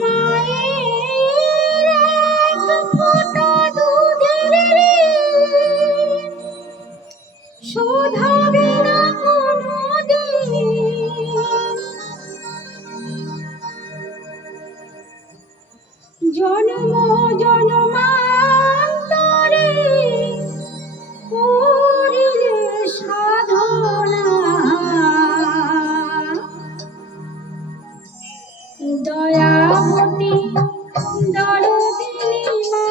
মায়ের এক ফোঁটা দুধের ঋণ শোধাবে না কোনোদিন। জন্ম জন্মান্তরে করিলে সাধনা, দয়াবতী দরদিনী মা,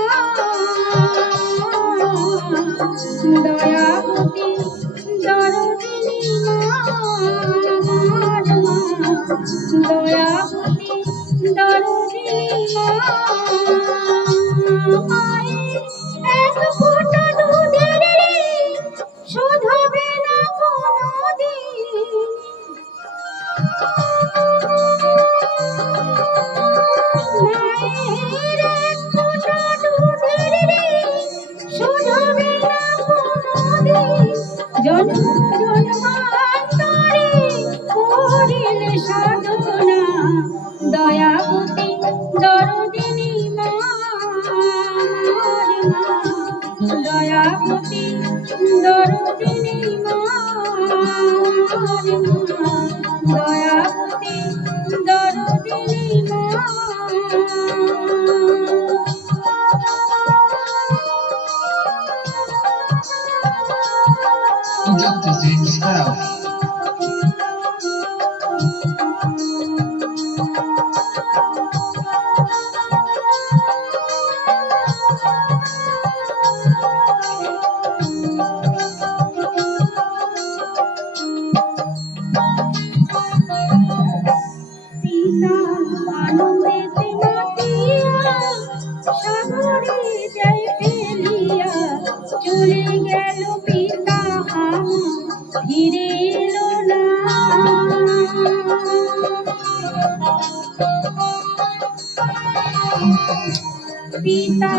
দয়াবতী দরদিনী মা, দয়াবতী দরদিনী মা। মায়ের এক ফোঁটা দুধের ঋণ শোধাবে না কোনোদিন। মায়ের এক ফোঁটা দুধের ঋণ শোধাবে না কোনোদিন। জন্ম জন্মান্তরে করিলে সাধনা, দয়াবতী দরদিনী মা, দয়াবতী দরদিনী মা, দয়াবতী দরদিনী মা। পিতা আনন্দেতে মাতিয়া সাগরে জল ফেলিয়া চলে গেল পিতা আমার ফিরে এলো না। পিতা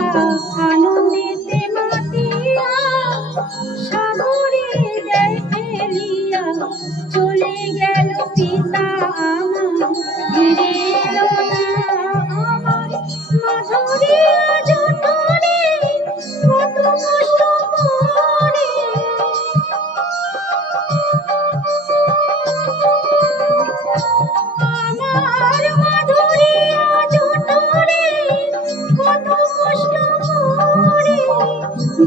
আনন্দেতে মাতিয়া সাগরে জল ফেলিয়া চলে গেল পিতা আমার ফিরে এলো না। আমার মাধুরীর জঠরে কত কষ্ট করে, আমার মাধুরীর জঠরে কত কষ্ট করে।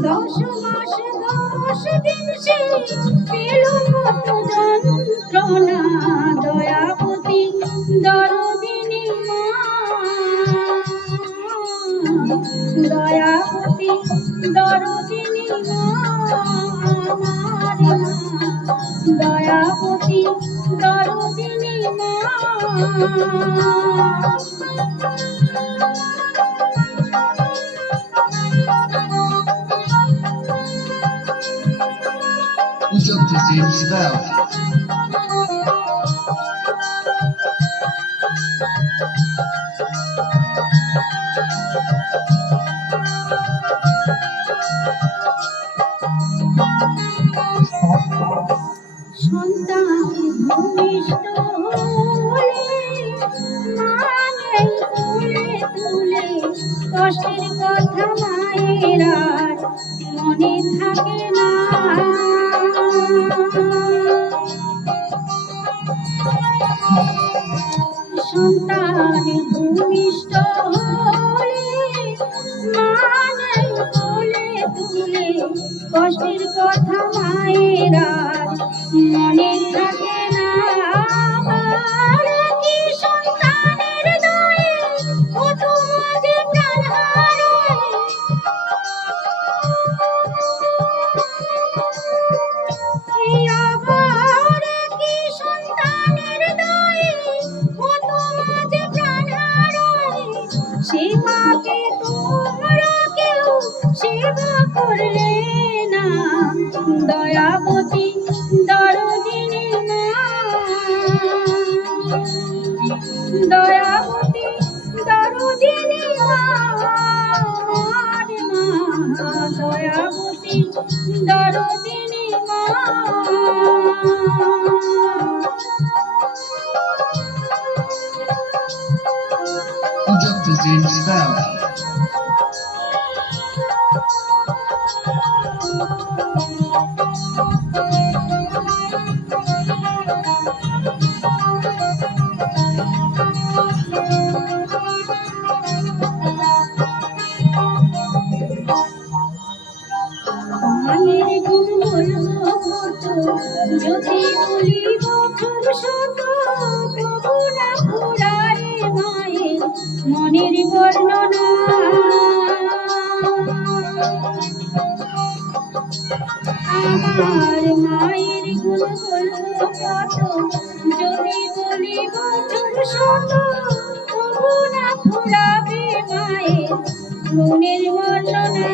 10 মাস 10 দিন সে পেল কত যন্ত্রণা, দয়াবতী দরদিনী মা, দয়াবতী দরদিনী মা, দয়াবতী দরদিনী মা। সন্তান ভূমিষ্ঠ হলে মা নেই কোলে তুলে, কষ্টের কথা মায়ের আর মনে থাকে না। সন্তান ভূমিষ্ঠ হলে মা নেই কোলে তুলে, কষ্টের কথা মায়ের আর মনে থাকে না। আমার কি সন্তানের দয়ে কত মাঝে প্রাণ হারায়, এই আবার কি সন্তানের দয়ে কত মাঝে প্রাণ হারায়। বলি বছর শত তবু না ফুরায় মায়ের মনের বর্ণনা। আমার মায়ের গুণ বলবো কত, যদি বলি বছর শত তবু না ফুরাবে মায়ের মনের বর্ণনা।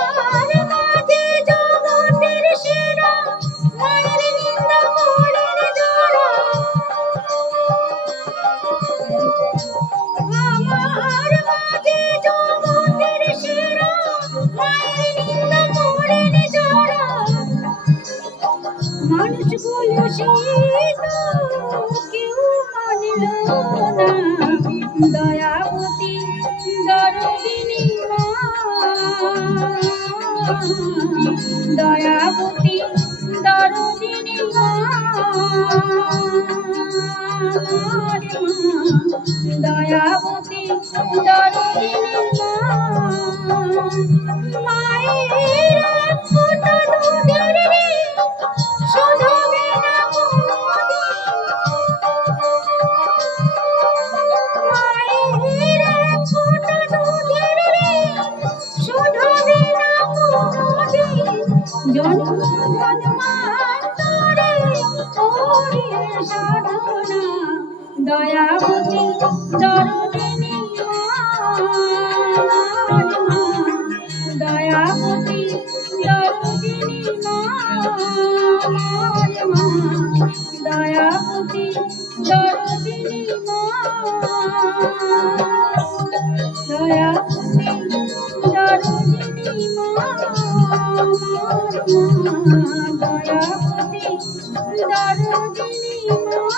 আমার মাঝে জগতের সেরা, মায়ের নিন্দা করেন যারা। আমার মাঝে জগতের সেরা, মায়ের নিন্দা করেন যারা। মানুষ বলে সেই তো কেউ মানল না, দয়াবতী দরদিনী মা, দয়াবতী দরদিনী মা, আমার মা দয়াবতী দরদিনী মা। মায়ের এক ফোঁটা দুধের ঋণ শোধবে না কোনদিন। মায়ের এক ফোঁটা দুধের ঋণ শোধবে না কোনদিন। জন্ম জন্মান্তরে করিলে সাধনা, দয়াবতী দরদিনী মা, দয়াবতী দরদিনী মা, দয়াবতী দরদিনী মা, দয়াবতী দরদিনী মা, দয়াবতী দরদিনী মা।